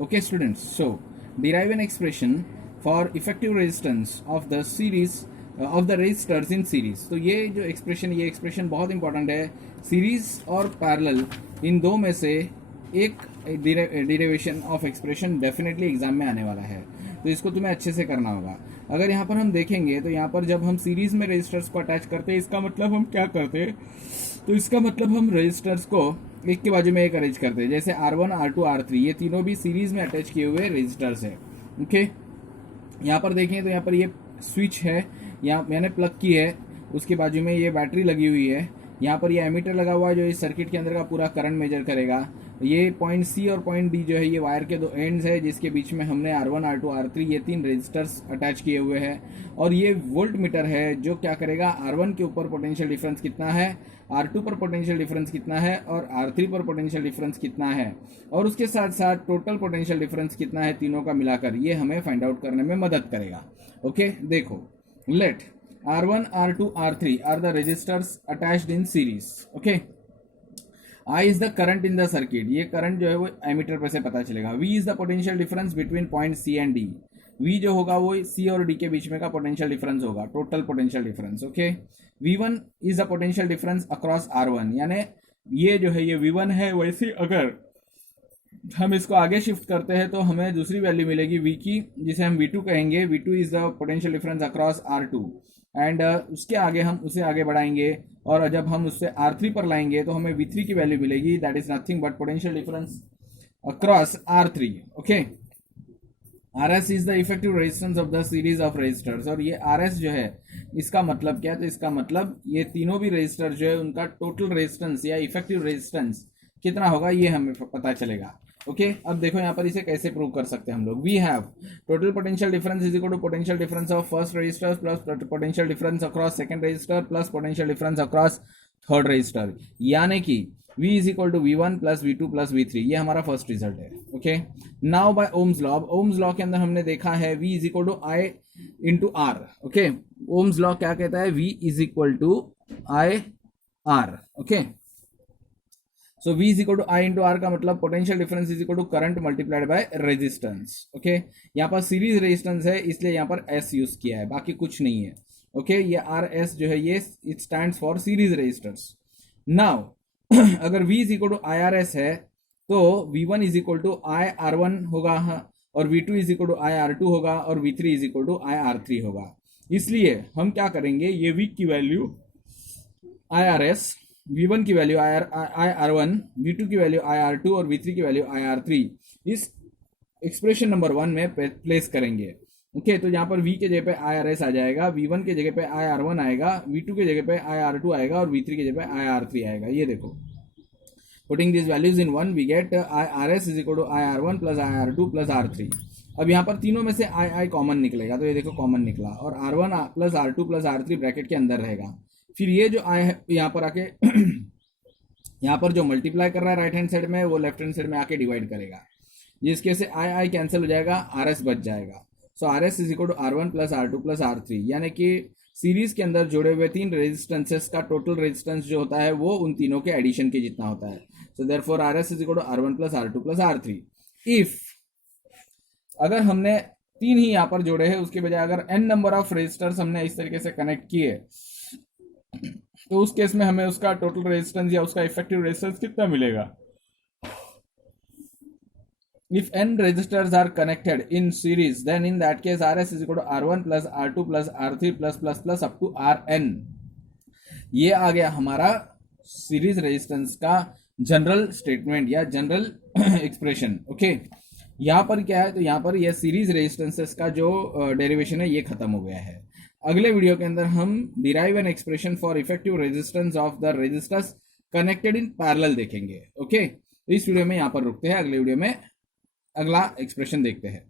Okay, students. So derive an expression for effective resistance of the series of the resistors in series. तो ये जो expression बहुत important है. Series और parallel in दो में से एक derivation of expression definitely exam में आने वाला है, तो इसको तुम्हें अच्छे से करना होगा. अगर यहाँ पर हम देखेंगे तो यहाँ पर जब हम सीरीज में रेजिस्टर्स को अटैच करते हैं, इसका मतलब हम क्या करते हैं, तो इसका मतलब हम रेजिस्टर्स को एक के बाजू में एक अरेंज करते हैं. जैसे R1, R2, R3 ये तीनों भी सीरीज में अटैच किए हुए रेजिस्टर्स है. ओके, यहाँ पर देखें तो यहाँ पर ये स्विच है, यहाँ मैंने प्लग की है, उसके बाजू में ये बैटरी लगी हुई है. यहाँ पर ये एमीटर लगा हुआ है जो इस सर्किट के अंदर का पूरा करंट मेजर करेगा. ये पॉइंट सी और पॉइंट डी जो है ये वायर के दो एंड्स है, जिसके बीच में हमने R1, R2, R3 ये तीन रेजिस्टर्स अटैच किए हुए हैं. और ये वोल्ट मीटर है जो क्या करेगा, R1 के ऊपर पोटेंशियल डिफरेंस कितना है, R2 पर पोटेंशियल डिफरेंस कितना है और R3 पर पोटेंशियल डिफरेंस कितना है, और उसके साथ साथ टोटल पोटेंशियल डिफरेंस कितना है, तीनों का मिलाकर ये हमें फाइंड आउट करने में मदद करेगा. ओके, देखो, late R1, R2, R3 are the resistors attached in series. Okay. I is the current in the circuit. ये करंट जो है वो एमीटर पे से पता चलेगा. V is the potential difference between point C and D. V जो होगा वो C और D के बीच में का पोटेंशियल डिफरेंस होगा, total potential difference. Okay, V1 is the potential difference across R1. यानी ये जो है ये V1 है. वैसे अगर हम इसको आगे शिफ्ट करते हैं तो हमें दूसरी वैल्यू मिलेगी V की, जिसे हम V2 कहेंगे. V2 is the potential difference across R2 and उसके आगे हम उसे आगे बढ़ाएंगे और जब हम उससे R3 पर लाएंगे तो हमें V3 की वैल्यू मिलेगी. That is nothing but potential difference across R3. Okay, RS is the effective resistance of the series of resistors. और ये RS जो है इसका मतलब क्या है, तो इसका मतलब ये तीनों भी रेजिस्टर जो है उनका टोटल रेजिस्टेंस या इफेक्टिव रेजिस्टेंस कितना होगा ये हमें पता चलेगा. ओके, अब देखो यहाँ पर इसे कैसे प्रूव कर सकते हैं हम लोग. We have total potential difference is equal to potential difference of first register plus potential difference across second register plus potential difference across third register. यानी कि V is equal to V1 plus V2 plus V3. ये हमारा first result है. Okay, now by Ohm's law. Ohm's law के अंदर हमने देखा है V is equal to I into R. Okay, Ohm's law क्या कहता है, V is equal to I R. Okay, so V is equal to I into R का मतलब potential difference is equal to current multiplied by resistance. Okay, यहाँ पर series resistance है इसलिए यहाँ पर S यूज किया है, बाकी कुछ नहीं है. ओके, ये RS जो है ये it stands for series resistors. Now अगर V is equal to IRS है तो V1 is equal to IR1 होगा और V2 is equal to IR2 होगा और V3 is equal to IR3 होगा. इसलिए हम क्या करेंगे, ये V की वैल्यू IRS, V1 की वैल्यू IR1, V2 की वैल्यू IR2 और V3 की वैल्यू IR3 इस एक्सप्रेशन नंबर 1 में प्लेस करेंगे. ओके, तो यहाँ पर V के जगह पे IRS आ जाएगा, V1 के जगह पे IR1 आएगा, V2 के जगह पे IR2 आएगा और V3 के जगह पे IR3 आएगा. ये देखो, putting this values in one we get RS is equal to IR1 plus IR2 plus R3. अब यहाँ पर तीनों में से I कॉमन निकलेगा, तो ये देखो कॉमन निकला और R1 plus R2 plus R3 bracket के अंदर रहेगा. फिर ये जो I है यहाँ पर आके यहाँ पर जो मल्टीप्लाई कर रहा है राइट हैंड साइड में वो लेफ्ट हैंड साइड में आके डिवाइड करेगा, जिसके से I कैंसिल हो जाएगा, RS बच जाएगा. So RS is equal to R1 plus R2 plus R3. यानी कि सीरीज के अंदर जुड़े हुए तीन रेजिस्टेंसेस का टोटल रेजिस्टेंस जो होता है वो उन तीनों के एडिशन के जितना होता है. So therefore RS is equal to R1 plus R2 plus R3. If अगर हमने तीन ही यहाँ पर जोड़े हैं उसके बजाय अगर n नंबर ऑफ रेजिस्टर्स हमने इस तरीके से कनेक्ट किए तो उस केस में हमें उसका टोटल रेजिस्टेंस या उसका इफेक्टिव रेजिस्टेंस कितना मिलेगा. If n resistors are connected in series, then in that case RS is equal to R1 plus R2 plus R3 plus up to Rn. ये आ गया हमारा सीरीज रेजिस्टेंस का जनरल स्टेटमेंट या general expression. Okay, यहाँ पर क्या है, तो यहाँ पर यह सीरीज रेजिस्टेंसेस का जो डेरिवेशन है ये खत्म हो गया है. अगले वीडियो के अंदर हम derive an expression for effective resistance of the resistors connected in parallel देखेंगे. ओके, इस वीडियो में यहाँ पर रुकते हैं, अगले वीडियो में अगला एक्सप्रेशन देखते हैं.